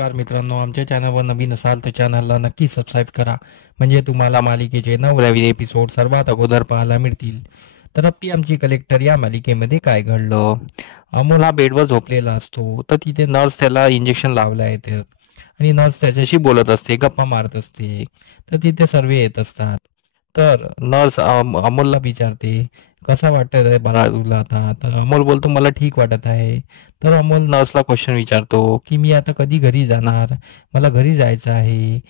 नमस्कार मित्रांनो, आमच्या चॅनलवर नवीन असाल तर चॅनलला नक्की सबस्क्राईब करा, म्हणजे तुम्हाला मालिकेचे नवनवीन एपिसोड सर्वात अगोदर पाहायला मिळतील. तर अप्पी आमची कलेक्टर या मालिकेमध्ये काय घडलं. अमोल हा बेडवर झोपलेला असतो, तर तिथे नर्स त्याला इंजेक्शन लावला येते आणि नर्स त्याच्याशी बोलत असते, गप्पा मारत असते. तर तिथे सर्व येत असतात. तर नर्स अमोलला विचारते, कसा वाटत आहे मला तुला आता. तर अमोल बोलतो, मला ठीक वाटत आहे. तर अमोल नर्सला क्वेश्चन विचारतो की मी आता कधी घरी जाणार, मला घरी जायचं आहे,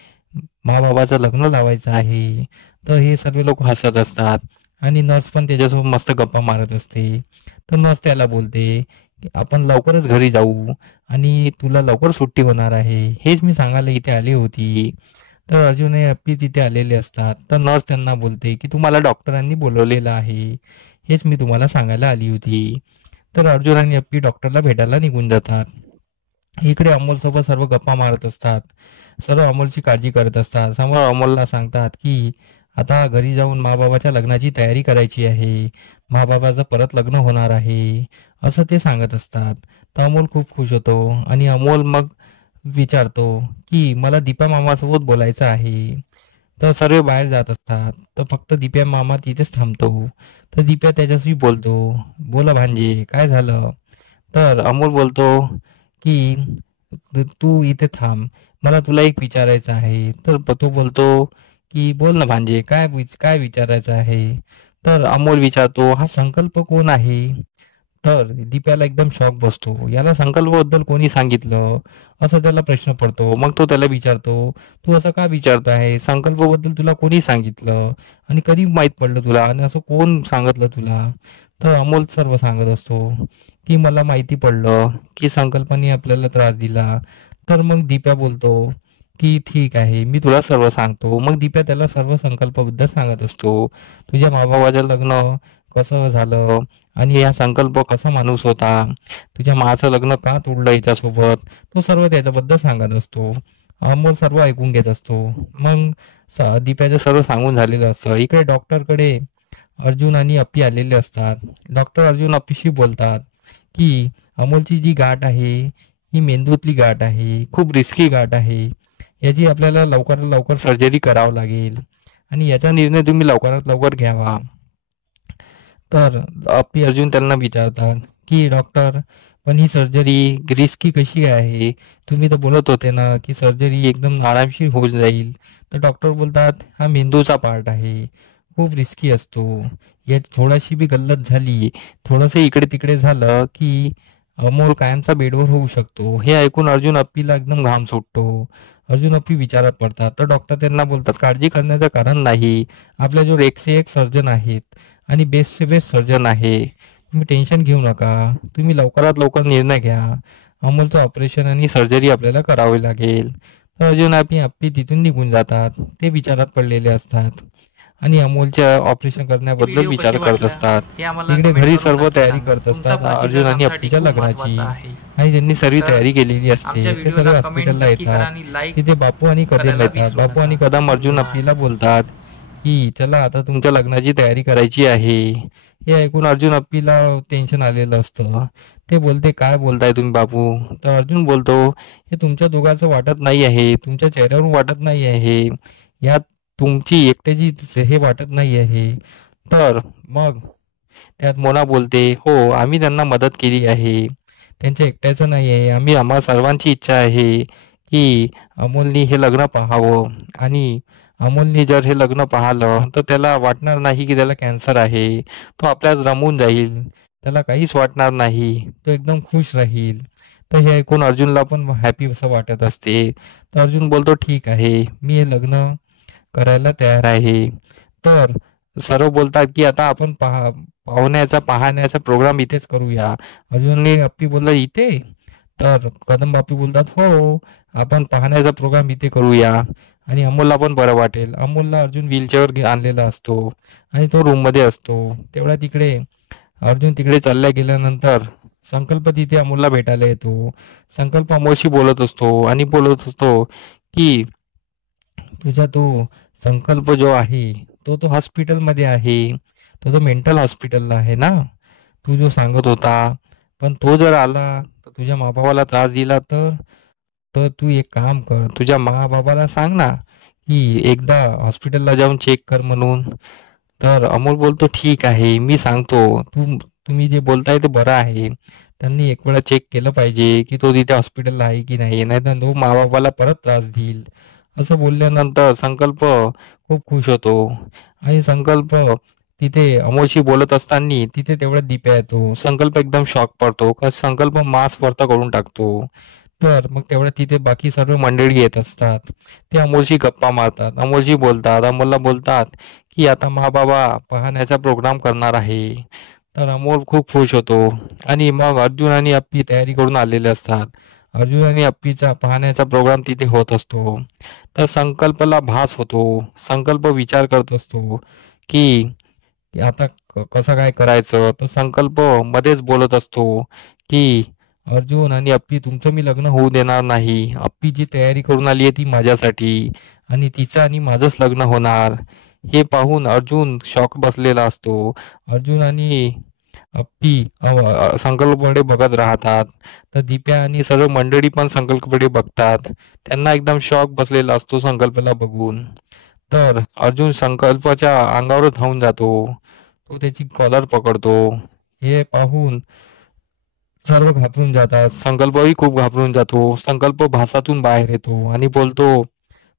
बाबाचं लग्न लावायचं आहे. तर हे सर्व लोक हसत असतात आणि नर्स पण त्याच्यासोबत मस्त गप्पा मारत असते. तर नर्स त्याला बोलते की आपण लवकरच घरी जाऊ आणि तुला लवकर सुट्टी होणार आहे, हेच मी सांगायला इथे आली होती. तर अर्जुन हे अप्पी तिथे आलेले असतात. तर नर्स त्यांना बोलते की तुम्हाला डॉक्टरांनी बोलवलेलं आहे, हेच मी तुम्हाला सांगायला आली होती. तर अर्जुन आणि अप्पी डॉक्टरला भेटायला निघून जातात. इकडे अमोलसोबत सर्व गप्पा मारत असतात, सर्व अमोलची काळजी करत असतात. समोर अमोलला सांगतात की आता घरी जाऊन माबाबाच्या लग्नाची तयारी करायची आहे, माबाबाचं परत लग्न होणार आहे, असं ते सांगत असतात. तर अमोल खूप खुश होतो आणि अमोल मग विचारतो की मला दीपा मामासोबत बोलायचं आहे. तर सर्व बाहेर जात असतात, तर फक्त दिप्या मामा तिथेच थांबतो. तर दिप्या त्याच्याशी बोलतो, बोला भांजे काय झालं. तर अमोल बोलतो की तू इथे थांब, मला तुला एक विचारायचं आहे. तर तो बोलतो की बोल ना भांजे, काय विचारायचं आहे. तर अमोल विचारतो, हा संकल्प कोण आहे. तर दीप्याला एकदम शॉक बसतो, याला संकल्पाबद्दल कोणी सांगितलं, असं त्याला प्रश्न पडतो. मग तो त्याला विचारतो, तू असं का विचारतो आहे, संकल्पाबद्दल तुला कोणी सांगितलं आणि कधी माहीत पडलं तुला आणि असं कोण सांगितलं तुला. तर अमोल सर्व सांगत असतो की मला माहिती पडलं की संकल्पाने आपल्याला त्रास दिला. तर मग दीप्या बोलतो की ठीक आहे, मी तुला सर्व सांगतो. मग दीप्या त्याला सर्व संकल्पाबद्दल सांगत असतो, तुझ्या माबाबाचं लग्न कसं झालं आणि हा संकल्प कसा माणूस होता, तुझ्या माचं लग्न का तोडलं याच्यासोबत, तो सर्व त्याच्याबद्दल सांगत असतो. अमोल सर्व ऐकून घेत असतो. मग दीप्याचं सर्व सांगून झालेलं असतं. इकडे डॉक्टरकडे अर्जुन आणि अप्पी आलेले असतात. डॉक्टर अर्जुन अप्पीशी बोलतात की अमोलची जी गाठ आहे ही मेंदूतली गाठ आहे, खूप रिस्की गाठ आहे, याची आपल्याला लवकरात लवकर सर्जरी करावं लागेल आणि याचा निर्णय तुम्ही लवकरात लवकर घ्यावा. तर अप्पी अर्जुन त्यांना विचारतात की डॉक्टर, पण ही सर्जरी रिस्की कशी आहे, तुम्ही तर बोलत होते ना की सर्जरी एकदम आरामशीर होऊन जाईल. तर डॉक्टर बोलतात, हा मेंदूचा पार्ट आहे, खूप रिस्की असतो, यात थोडीशी बी गल्लत झाली, थोडंसं इकडे तिकडे झालं की अमोल कायमचा बेडवर होऊ शकतो. हे ऐकून अर्जुन अप्पीला एकदम घाम सुटतो. अर्जुन अप्पी विचारात पडतात. तर डॉक्टर त्यांना बोलतात, काळजी करण्याचं कारण नाही, आपल्याजवळ एकशे एक सर्जन आहेत आणि बेस्टचे बेस्ट सर्जन आहे, तुम्ही टेन्शन घेऊ नका, तुम्ही लवकरात लवकर निर्णय घ्या, अमोलचं ऑपरेशन आणि सर्जरी आपल्याला करावी लागेल. तर अर्जुन अप्पी तिथून निघून जातात. ते विचारात पडलेले असतात आणि अमोलच्या ऑपरेशन करण्याबद्दल व्हिडिओ विचार कसे करत वाटलं असतात. हे आम्हाला इकडे कमेंट घरी करून सर्व नक्की तयारी सांगा. करत तुमचा असतात अर्जुन प्रतिसाद आणि आमच्यासाठी अप्पीच्या खूप लग्नाची, महत्त्वाचा आहे. आणि त्यांनी सर्व तर तयारी केलेली आमच्या असते. ते सर्व व्हिडिओला कमेंट हॉस्पिटलला नक्की करा येतात. आणि लाईक तिथे बापू आणि कदम करायला येतात. विसरू बापू नका. आणि कदम अर्जुन धन्यवाद. अप्पीला बोलतात की चला आता तुमच्या लग्नाची तयारी करायची आहे. हे ऐकून अर्जुन अप्पीला टेन्शन आलेलं असतं. ते बोलते, काय बोलताय तुम्ही बापू. तर अर्जुन बोलतो, हे तुमच्या दोघांचं वाटत नाही आहे, तुमच्या चेहऱ्यावरून वाटत नाही आहे, यात तुमची एकट्याची हे वाटत नाही आहे. तर मग त्यात मोना बोलते, हो आम्ही त्यांना मदत केली आहे, त्यांच्या एकट्याचं नाही आहे, आम्हा सर्वांची इच्छा आहे की अमोलनी हे लग्न पाहावं आणि अमोलनी जर हे लग्न पाहिलं तर त्याला वाटणार नाही की त्याला कॅन्सर आहे, तो आपल्यात रमून जाईल, त्याला काहीच वाटणार नाही, तो एकदम खुश राहील. तर हे ऐकून अर्जुनला पण हॅपी असं वाटत असते. तर अर्जुन बोलतो, ठीक आहे, मी हे लग्न करायला तयार आहे. तर सर्व बोलतात की आता आपण पाहण्याचा प्रोग्राम इथेच करूया. अर्जुनने अप्पी बोलला, इथे. तर कदम बापू बोलतात, हो आपण पाहण्याचा प्रोग्राम इथे करूया आणि अमोलला पण बरं वाटेल. अमोलला अर्जुन व्हीलचेअर आणलेला असतो आणि तो रूममध्ये असतो. तेवढा तिकडे अर्जुन तिकडे चालल्या गेल्यानंतर संकल्प तिथे अमोलला भेटायला येतो. संकल्प अमोलशी बोलत असतो आणि बोलत असतो की तुझा तो संकल्प जो आहे तो हॉस्पिटलमध्ये आहे, तो मेंटल हॉस्पिटलला आहे ना, तू जो सांगत होता. पण तो जर आला तर तुझ्या माबाबाला त्रास दिला तर तर तू एक काम कर, तुझ्या बाबाला सांग ना की एकदा हॉस्पिटलला जाऊन चेक कर म्हणून. तर अमोल बोलतो ठीक आहे मी सांगतो. तुम्ही जे बोलताय ते बरं आहे. त्यांनी एक वेळा चेक केलं पाहिजे की तो तिथे हॉस्पिटलला आहे की नाही, नाहीतर तो बाबाला परत त्रास देईल. असं बोलल्यानंतर संकल्प खूप खुश होतो. आणि संकल्प तिथे अमोलशी बोलत असताना तिथे तेवढ्यात दिप्या येतो. संकल्प एकदम शॉक पडतो का संकल्प मास्क वरता करून टाकतो. तर मग तेवढ्या तिथे बाकी सर्व मंडळी येत असतात. ते अमोलशी गप्पा मारतात, अमोलशी बोलतात, अमोलला बोलतात की आता बाबा पाहण्याचा प्रोग्राम करणार आहे. तर अमोल खूप खुश होतो. आणि मग अर्जुन आणि अप्पी तयारी करून आलेले असतात. अर्जुन आणि अप्पीचा पाहण्याचा प्रोग्राम तिथे होत असतो. तर संकल्पला भास होतो. संकल्प विचार करत असतो की की आता कसं काय करायचं. तर संकल्प मध्येच बोलत असतो की अर्जुन आणि अप्पी तुमचं मी लग्न होऊ देणार नाही. अप्पी जी तयारी करून आली आहे ती माझ्यासाठी, आणि तिचं आणि माझंच लग्न होणार. हे पाहून अर्जुन शॉक बसलेला असतो. अर्जुन आणि अप्पी संकल्पकडे बघत राहतात. तर दिप्या आणि सर्व मंडळी पण संकल्पकडे बघतात. त्यांना एकदम शॉक बसलेला असतो संकल्पला बघून. तर अर्जुन संकल्पाच्या अंगावरच धावून जातो. तो त्याची कॉलर पकडतो. हे पाहून सर्व घाबरून जातात. संकल्पही खूप घाबरून जातो. संकल्प भासातून बाहेर येतो आणि बोलतो,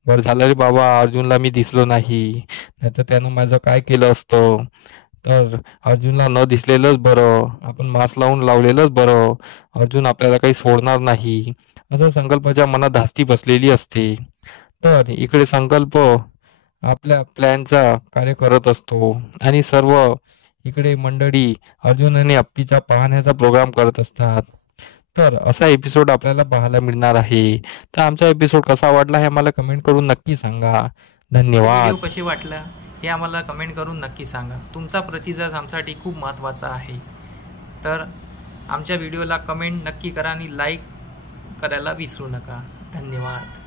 बरं झालं रे बाबा, अर्जुनला मी दिसलो नाही, नाहीतर त्यानं माझं काय केलं असतं. तर अर्जुनला न दिसलेलंच बरं, आपण मास्क लावलेलंच बरं. अर्जुन आपल्याला काही सोडणार नाही, असं संकल्पाच्या मनात धास्ती बसलेली असते. तर इकडे संकल्प आपल्या प्लॅनचा कार्य करत असतो आणि सर्व इकडे मंडळी अर्जुन आणि अप्पीचा पाहण्याचा प्रोग्राम करत असतात. तर असा एपिसोड आपल्याला पाहायला मिळणार आहे. तर आमचा एपिसोड कसा वाटला हे आम्हाला कमेंट करून नक्की सांगा. धन्यवाद. व्हिडिओ कशी वाटला हे आम्हाला कमेंट करून नक्की सांगा. तुमचा प्रतिसाद आमच्यासाठी खूप महत्त्वाचा आहे. तर आमच्या व्हिडिओला कमेंट नक्की करा आणि लाईक करायला विसरू नका. धन्यवाद.